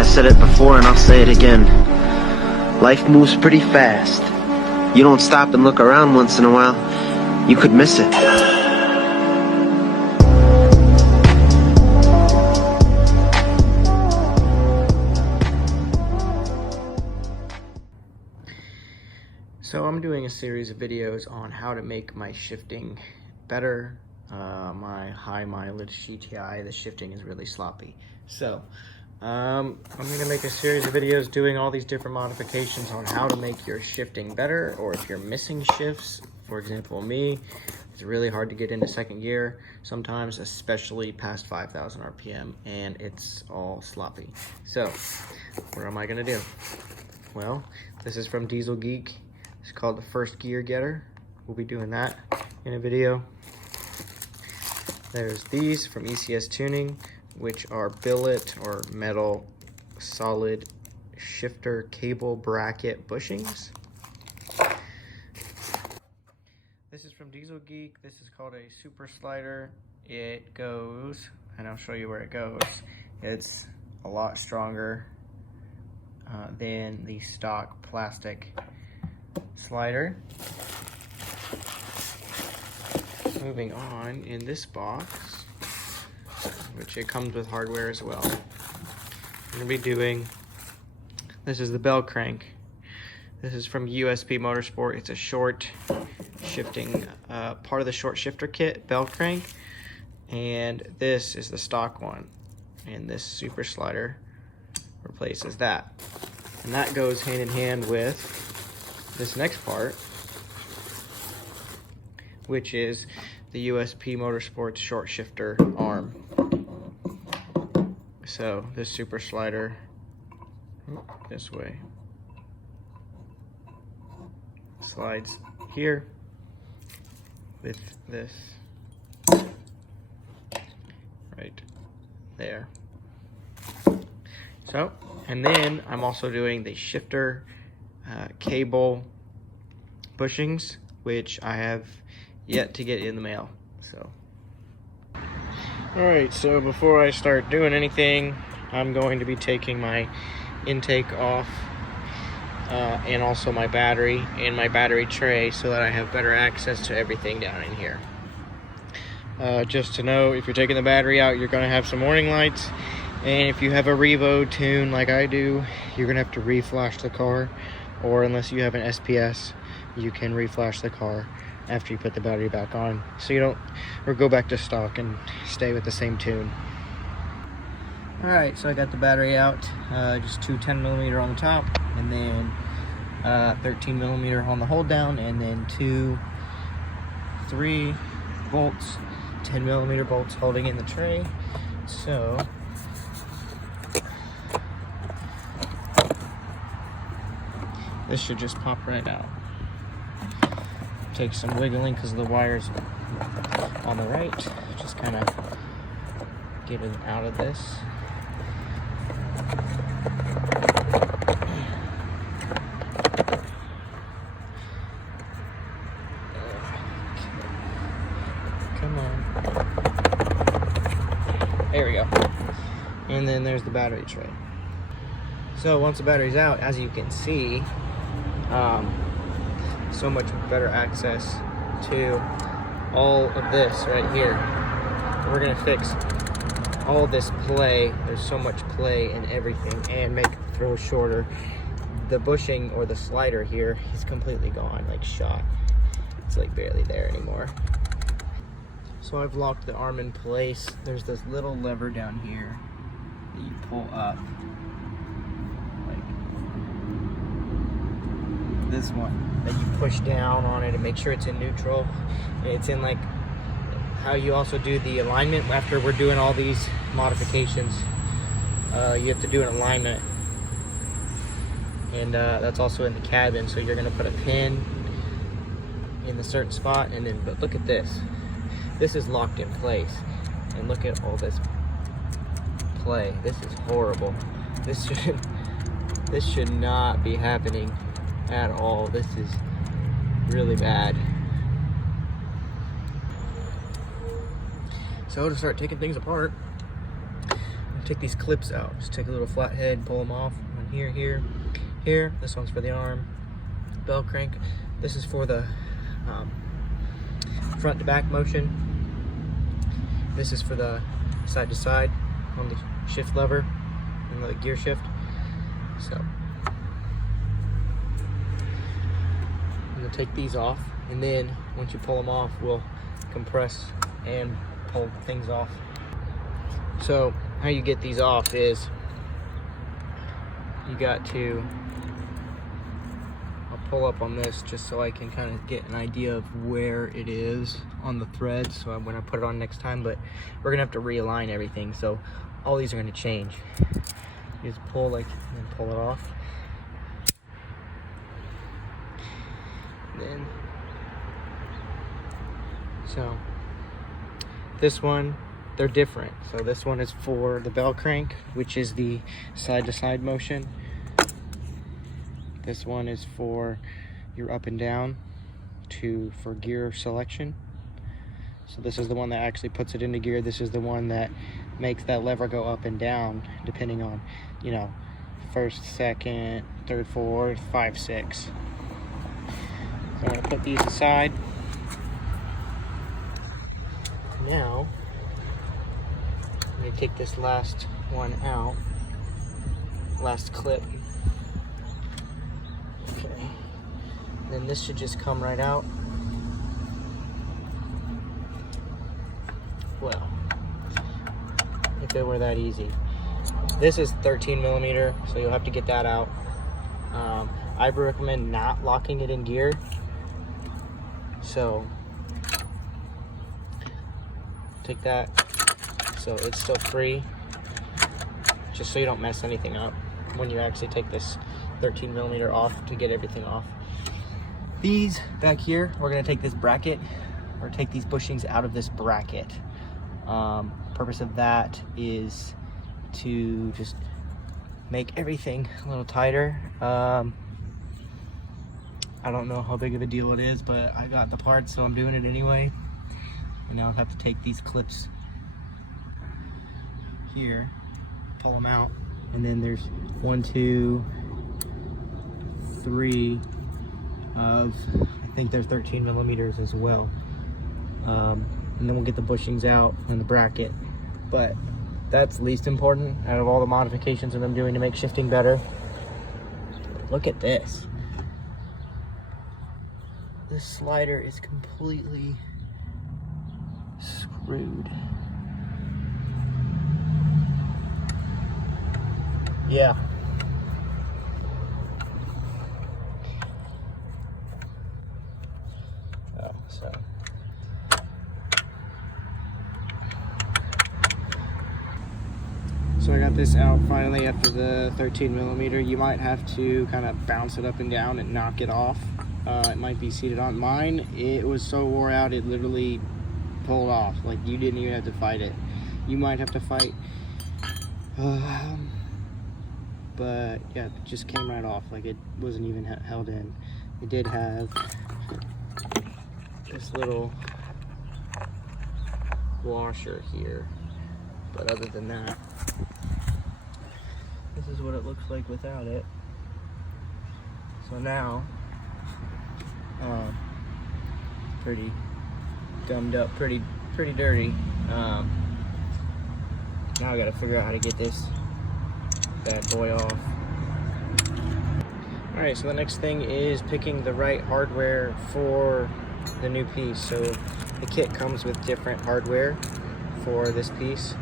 I said it before and I'll say it again. Life moves pretty fast. You don't stop and look around once in a while, you could miss it. So I'm doing a series of videos on how to make my shifting better. My high mileage GTI, the shifting is really sloppy. So I'm gonna make a series of videos doing all these different modifications on how to make your shifting better, or if you're missing shifts. For example, me, it's really hard to get into second gear sometimes, especially past 5,000 RPM, and it's all sloppy. So what am I gonna do? Well, this is from Diesel Geek. It's called the first gear getter. We'll be doing that in a video. There's these from ECS Tuning, which are billet or metal solid shifter cable bracket bushings. This is from Diesel Geek. This is called a super slider. It goes, and I'll show you where it goes. It's a lot stronger than the stock plastic slider. Moving on, in this box, which it comes with hardware as well, I'm gonna be doing, this is the bell crank. This is from USP Motorsports. It's a short shifting, part of the short shifter kit, bell crank, and this is the stock one. And this super slider replaces that. And that goes hand in hand with this next part, which is the USP Motorsports short shifter arm. So this super slider, this way, slides here with this right there. So, and then I'm also doing the shifter cable bushings, which I have yet to get in the mail. So alright, so before I start doing anything, I'm going to be taking my intake off and also my battery and my battery tray so that I have better access to everything down in here. Just to know, if you're taking the battery out, you're going to have some warning lights, and if you have a Revo tune like I do, you're going to have to reflash the car, or unless you have an SPS, you can reflash the car after you put the battery back on, so you don't, or go back to stock and stay with the same tune. Alright, so I got the battery out, just two 10mm on the top, and then 13mm on the hold down, and then three bolts, 10mm bolts holding in the tray. So this should just pop right out. Take some wiggling because the wires on the right. Just kind of get it out of this. Come on. There we go. And then there's the battery tray. So once the battery's out, as you can see, so much better access to all of this right here. We're gonna fix all this play. There's so much play in everything, and make the throw shorter. The bushing or the slider here is completely gone, like shot. It's like barely there anymore. So I've locked the arm in place. There's this little lever down here that you pull up, like this one, that you push down on it and make sure it's in neutral. It's in like how you also do the alignment after we're doing all these modifications. You have to do an alignment, and that's also in the cabin. So you're gonna put a pin in the certain spot, and then, but look at this. This is locked in place, and look at all this play. This is horrible. This should not be happening at all. This is really bad. So to start taking things apart, take these clips out. Just take a little flathead, pull them off. One here, here, here. This one's for the arm. Bell crank. This is for the front to back motion. This is for the side to side on the shift lever and the gear shift. So I'm gonna take these off, and then once you pull them off, we'll compress and pull things off. So how you get these off is you got to, I'll pull up on this just so I can kind of get an idea of where it is on the thread, so when I put it on next time. But we're gonna have to realign everything, so all these are gonna change. You just pull and then pull it off. Then, so this one, they're different. So this one is for the bell crank, which is the side to side motion. This one is for your up and down for gear selection. So this is the one that actually puts it into gear. This is the one that makes that lever go up and down depending on, you know, first, second, third, fourth, 5, 6. So I'm gonna put these aside. Now, I'm gonna take this last one out, last clip. Okay, then this should just come right out. Well, if it were that easy. This is 13 millimeter, so you'll have to get that out. I recommend not locking it in gear. So take that, so it's still free, just so you don't mess anything up when you actually take this 13 millimeter off to get everything off. These back here, we're gonna take this bracket, or take these bushings out of this bracket. Purpose of that is to just make everything a little tighter. I don't know how big of a deal it is, but I got the parts, so I'm doing it anyway. And now I have to take these clips here, pull them out, and then there's 1, 2, 3 of, I think there's 13 millimeters as well. And then we'll get the bushings out and the bracket. But that's least important out of all the modifications that I'm doing to make shifting better. Look at this. This slider is completely screwed. Yeah. Oh, so I got this out finally after the 13 millimeter. You might have to kind of bounce it up and down and knock it off. It might be seated on mine. It was so wore out, it literally pulled off. Like, you didn't even have to fight it. You might have to fight. But yeah, it just came right off. Like, it wasn't even held in. It did have this little washer here, but other than that, this is what it looks like without it. So now, pretty gummed up, pretty dirty. Now I gotta figure out how to get this bad boy off. Alright, so the next thing is picking the right hardware for the new piece. So the kit comes with different hardware for this piece,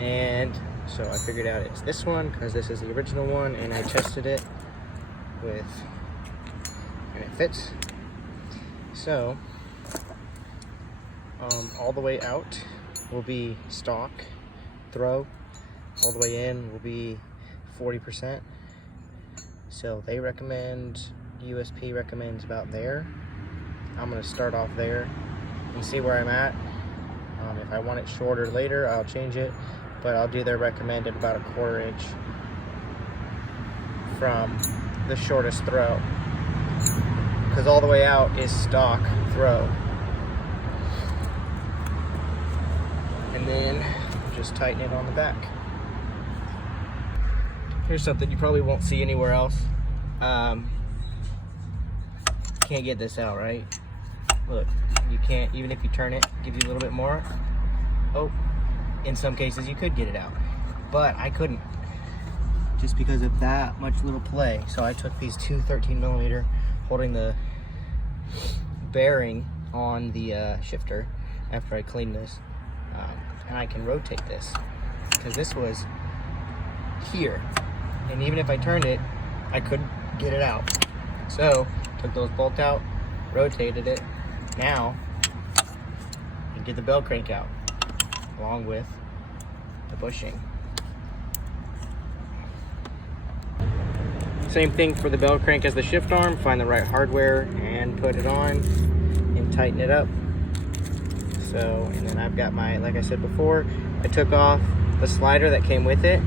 and so I figured out it's this one because this is the original one, and I tested it with, and it fits. So all the way out will be stock throw, all the way in will be 40%. So they recommend, USP recommends about there. I'm gonna start off there and see where I'm at. If I want it shorter later, I'll change it, but I'll do their recommended about 1/4 inch from the shortest throw, because all the way out is stock throw. And then just tighten it on the back. Here's something you probably won't see anywhere else. Can't get this out, right? Look, you can't, even if you turn it, give you a little bit more. Oh, in some cases you could get it out, but I couldn't, just because of that much little play. So I took these two 13mm holding the bearing on the shifter after I cleaned this, and I can rotate this, because this was here, and even if I turned it, I couldn't get it out. So took those bolts out, rotated it. Now I can get the bell crank out along with the bushing. Same thing for the bell crank as the shift arm. Find the right hardware and put it on and tighten it up. So, and then I've got my, like I said before, I took off the slider that came with it.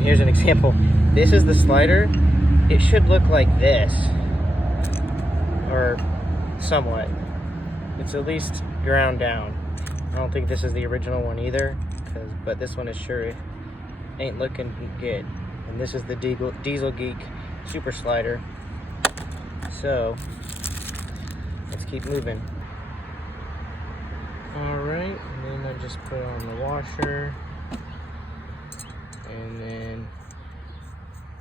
Here's an example. This is the slider. It should look like this, or somewhat. It's at least ground down. I don't think this is the original one either, but this one is sure ain't looking good. And this is the Diesel Geek Super Slider. So let's keep moving. Alright, and then I just put on the washer, and then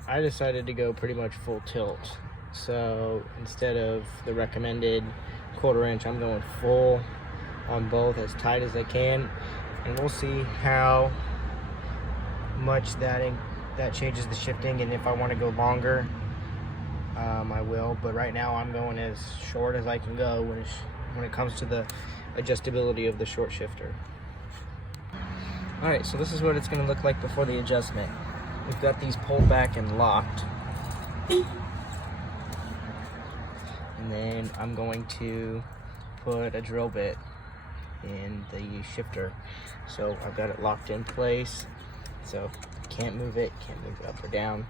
I decided to go pretty much full tilt. So instead of the recommended 1/4 inch, I'm going full on both, as tight as I can, and we'll see how much that changes the shifting, and if I want to go longer, I will. But right now I'm going as short as I can go when it comes to the adjustability of the short shifter. Alright, so this is what it's going to look like before the adjustment. We've got these pulled back and locked. And then I'm going to put a drill bit in the shifter. So I've got it locked in place. So can't move it up or down.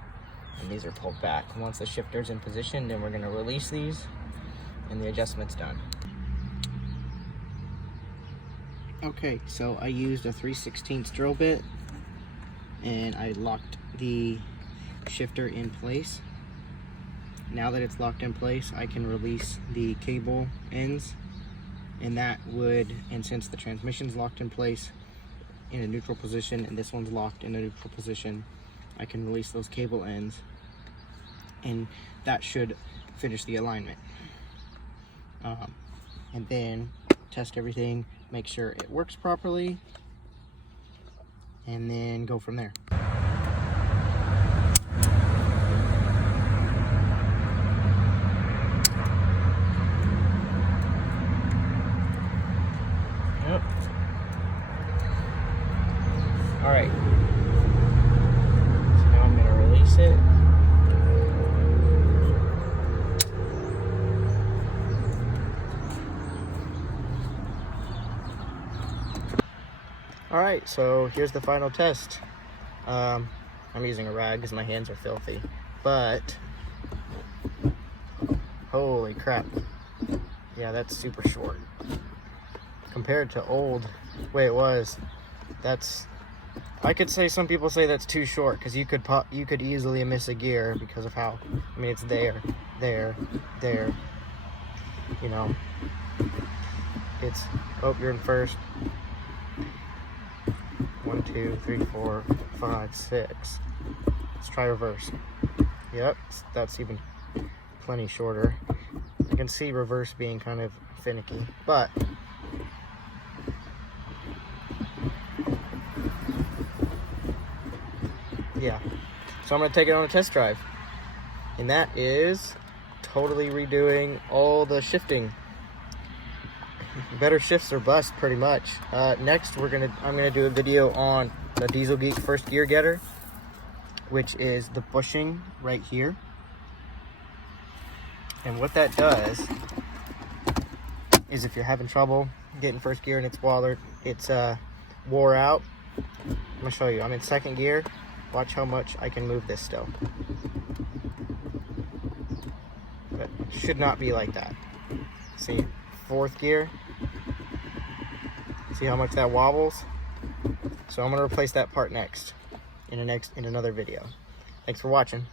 And these are pulled back. Once the shifter's in position, then we're going to release these and the adjustment's done. Okay, so I used a 3/16 drill bit and I locked the shifter in place. Now that it's locked in place, I can release the cable ends, and since the transmission's locked in place in a neutral position and this one's locked in a neutral position, I can release those cable ends, and that should finish the alignment. And then test everything, make sure it works properly, and then go from there. Yep. All right. So now I'm going to release it. Alright, so here's the final test. I'm using a rag because my hands are filthy, but holy crap. Yeah, that's super short. Compared to way it was, I could say, some people say that's too short, because you could easily miss a gear because of how, I mean, it's there, you know. It's, oh, you're in first. 1, 2, 3, 4, 5, 6. Let's try reverse. Yep, that's even plenty shorter. I can see reverse being kind of finicky, but yeah. So I'm going to take it on a test drive, and that is totally redoing all the shifting. Better shifts or bust, pretty much. Next, I'm gonna do a video on the Diesel Geek first gear getter, which is the bushing right here. And what that does is, if you're having trouble getting first gear and it's wore out, I'm gonna show you. I'm in second gear. Watch how much I can move this still. But it should not be like that. See, fourth gear. See how much that wobbles? So I'm going to replace that part next in another video. Thanks for watching.